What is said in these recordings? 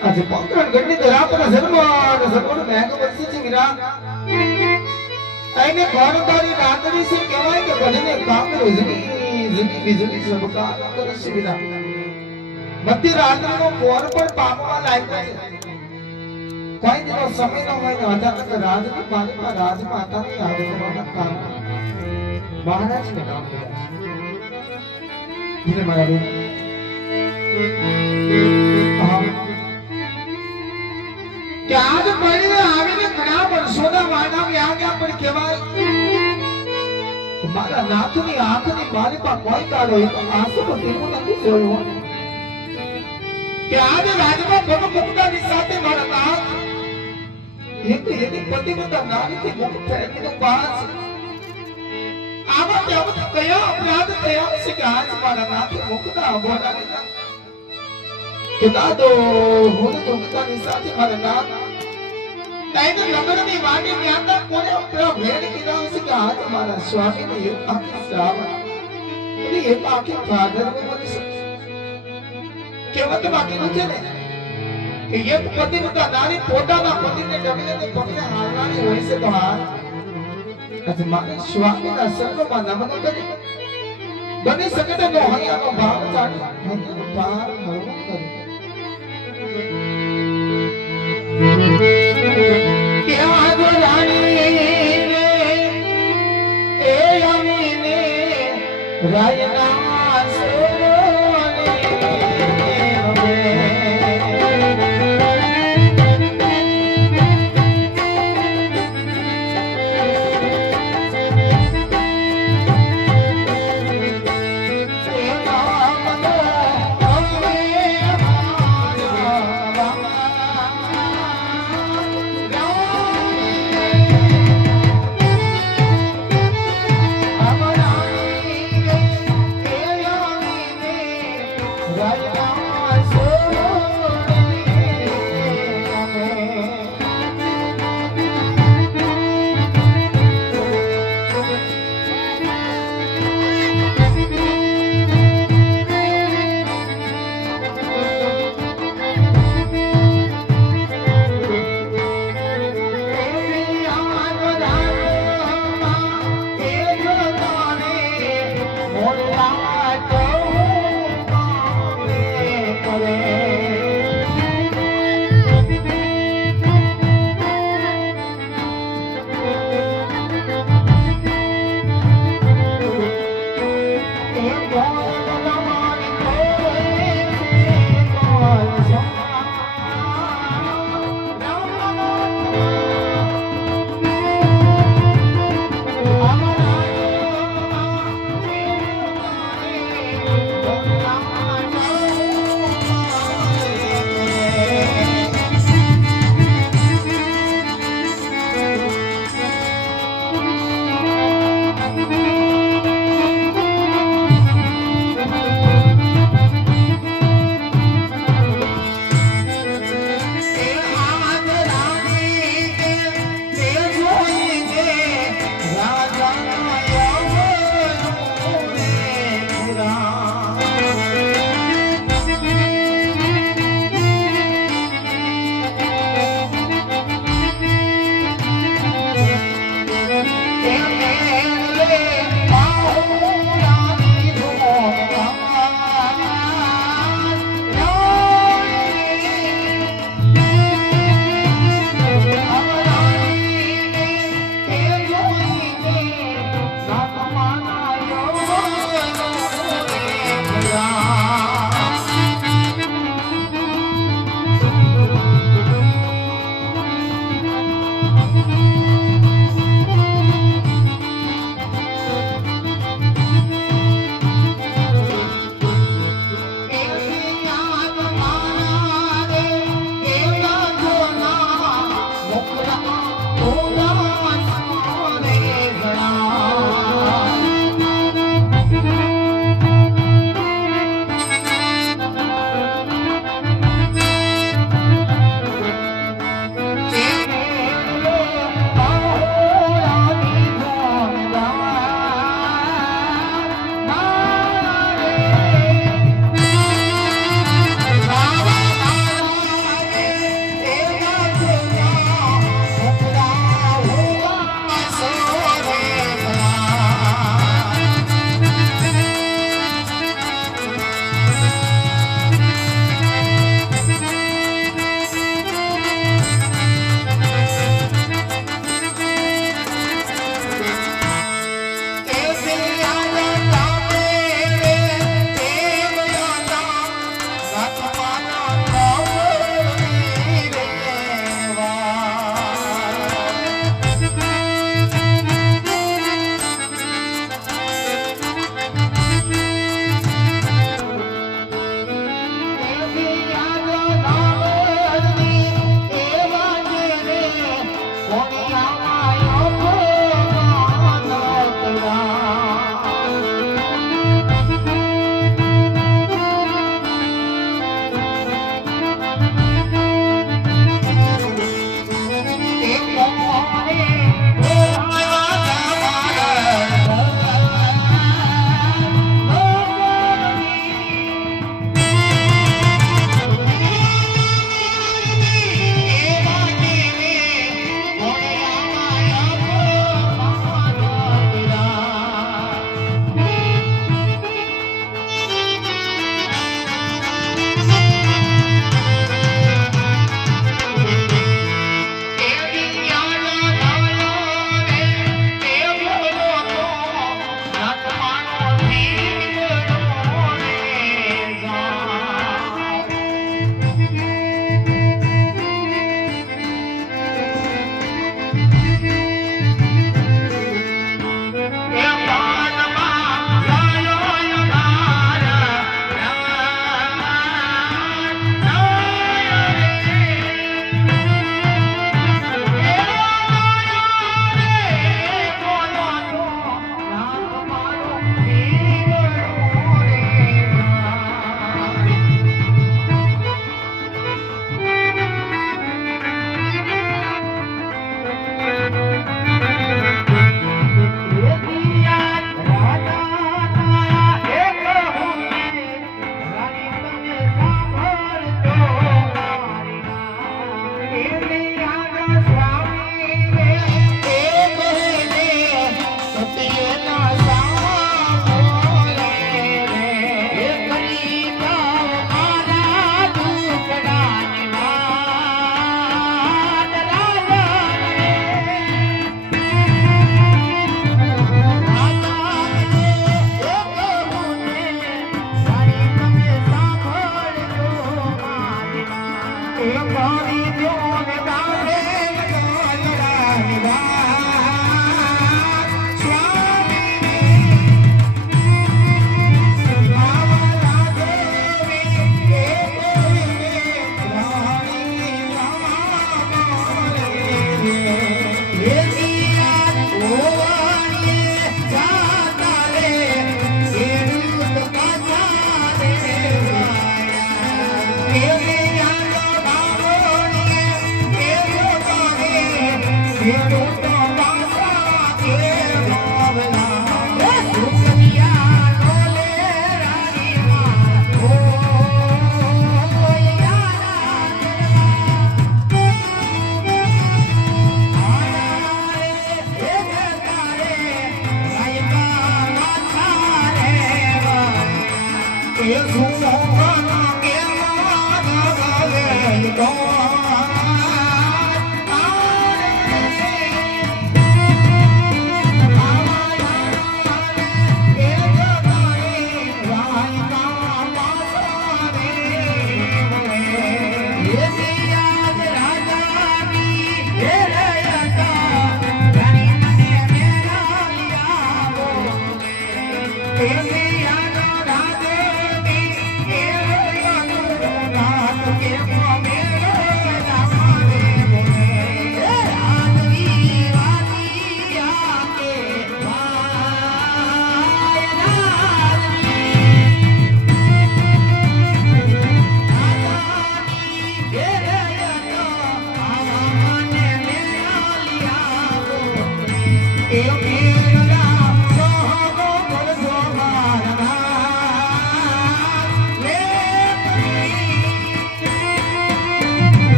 આજે પંકણ ગઢની ધરા પર જન્મ અને સગવડ મેઘ વર્ષી છે વીરા આઈને ઘોરતારી રાતડી સે કહેવાય કે ગઢને કામ રોજની જની બીજની સબકા કરે છે વીરા મધ્ય રાત્રિનો પોર પર પામવા લાગ્યો છે કોઈ દિનો સમય ન હોય ને અચાનક રાજની પાલિકા રાજમાતાની આગમનના કામ મહારાજને કામ કર્યા છે એને મારા કે આજ મળીને આવીને ઘણા વર્ષોના વાડા વ્યાગ્યા પણ કહેવાય કે મારા નાથની આંખની મારી પાસે કોઈ કાઢો એ તો આંસુ પણ તેનું નથી જોયું કે આજે રાજમાં ભગ મુક્તાની સાથે મારા નાથ એક એની પતિવ્રતા નારીથી મુક્ત થયેલો પાસ આમાં ત્યાં કયા અપરાધ થયા છે કે આજ મારા નાથે મુક્તા અભોડા લીધા કે દાદો હું તો મુક્તાની સાથે મારા નાથ તાઈને નગરની વાડી ન્યાતા કોને અપરા ભેડ કીધા છે કે આજ મારા સ્વામીને એક આખી શ્રાવણ અને એક આખી ભાદરવો બની શકે કેવત બાકી નથી ને કે એક પતિવ્રતા નારી પોતાના પતિને ડગલે ને પગલે હાલવાની હોય છે તો આ આજે મારે સ્વામીના સર્વમાં નમન કરી બની શકે તો હૈયાનો ભાવ ચાલી હૈયાનો ભાર હળવો કરી કે આજ રાણી ને એ અમીને રાયના સોને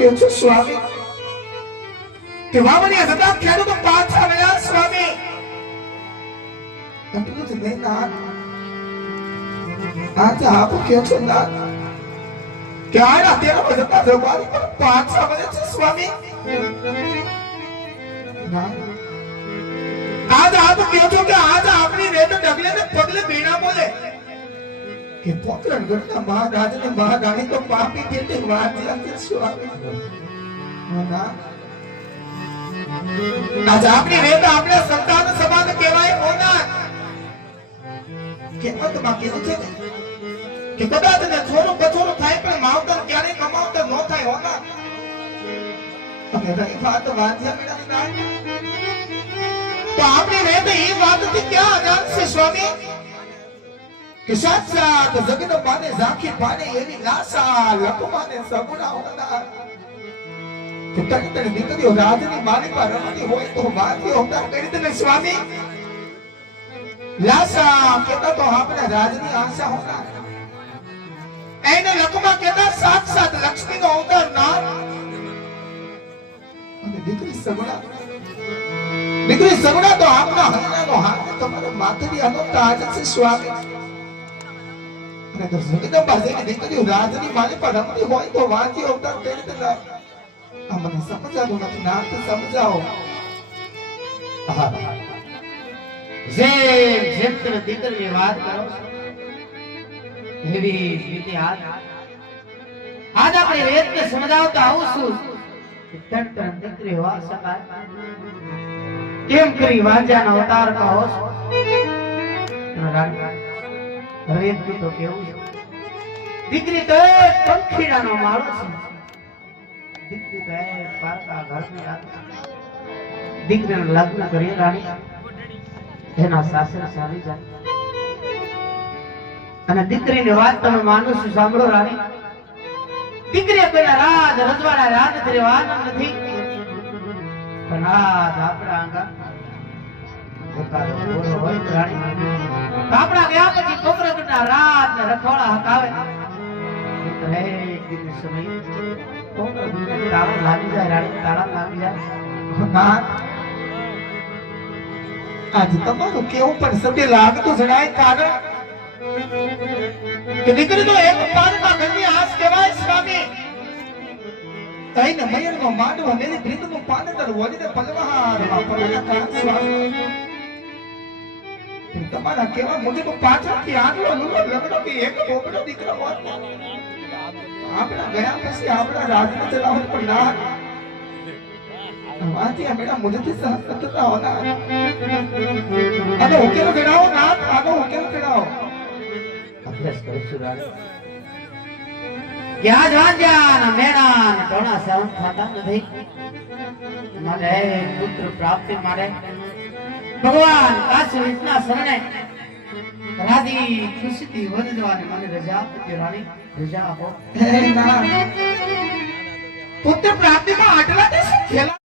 કેમ છો સ્વામી? કે વાવણી હતા ખેડૂતો પાછા વળ્યા સ્વામી. એટલું જ નહીં નાથ, આજે આપ કેમ છો નાથ? કે આના તેરા જતા જવાની પર પાછા વળ્યા છે સ્વામી. આજ આપ કહો છો કે આજ આપણી રેત ડગલે ને પગલે બીણા બોલે કે પોકરણ ગઢના મહારાજ ને મહારાણી તો પાપી જેટલી વાંચ્યા છે સ્વામી. આજ આપણી રેત આપણે સંતાન સમાન કહેવાય હોના કિંમતમાં કીધું છે કે કદાચ ને થોડું બથોડું થાય પણ માવતર ક્યારેય કમાવતર ન થાય હોના. અને રહી વાત વાંચ્યા મેળાની તો આપણી રેત એ વાતથી ક્યાં અજાણ છે સ્વામી કે સાક્ષાત જગદંબાને ઝાંખી પાડે એવી લાસા લખમાને સગુણા હોના. કે તને દીકરીઓ રાજની માલિકા રમતી હોય તો વાતી અવતાર કરી દે સ્વામી. લાસા કેતા તો આપણે રાજની આશા હોના એને લખમાં કેતા સાક્ષાત લક્ષ્મીનો અવતાર ના અને દીકરી સગુણા તો આપના હૈયાનો હાથ તમારા માથેથી અનંતા આજ છે સ્વામી. અને તો જગદંબા જેવી દીકરીઓ રાજની માલિકા રમતી હોય તો વાતી અવતાર કરી દે. આ મને સમજાતું નથી ના તો સમજાવો. જેમ તમે દીકરીની વાત કરો છો એવી રીતે આજ આપણે વેદને સમજાવતા આવું છું કે તણ દીકરી હોવા શકાય કેમ કરી વાંજાનો અવતાર કહો છો. વેદ તો કેવું છે દીકરી તો એક પંખીડાનો માળો છે. દીકરી તો એક પારકા ઘરની રાત દીકરીને લગ્ન કરી રાણી એના સાસરે ચાલી જાય અને દીકરીની વાત તમે માનો છો. સાંભળો રાણી, દીકરી કોઈના રાજ રજવાડા રાજ રહેવાનો નથી પણ રાજ આપણા આંગા આપણા ગયા પછી કોકરગઢના રાજ ને રખવાડા હકાવે સમય તાળા લાગી જાય રાણી, તાળા લાગી જાય. આજે તમારું કેવું પણ સભ્ય લાગતું જણાય કારણ કે દીકરીનો એક પારકા ઘરની આસ કહેવાય સ્વામી. તઈને મયરમાં માંડવા મેલી પ્રીતનું પાનેતર વળીને પલવારમાં પડેલા કારણ સ્વામી. તમારા કેવા મુજબ પાછળથી આટલો લૂલો લગડો કે એક બોબડો દીકરો હોત આપણા ગયા પછી આપણા રાજમાં ચલાવત પણ ના વાંચી મેળા મુજબથી સહન કરતા હોના. આનો ઉકેલ જણાવો નાથ, આનો ઉકેલ જણાવો. અભ્યાસ કરું છું રાણી. ક્યાં વાંજ્યા મેળા ટોણા સહન થતા નથી. મારે પુત્ર પ્રાપ્તિ માટે ભગવાન કાશી વિષ્ણુ શરણે રાધી ખુશીથી વધવાની મને રજા આપજો રાણી, રજા આપો. પુત્ર પ્રાપ્તિમાં આટલા દેશ ખેલા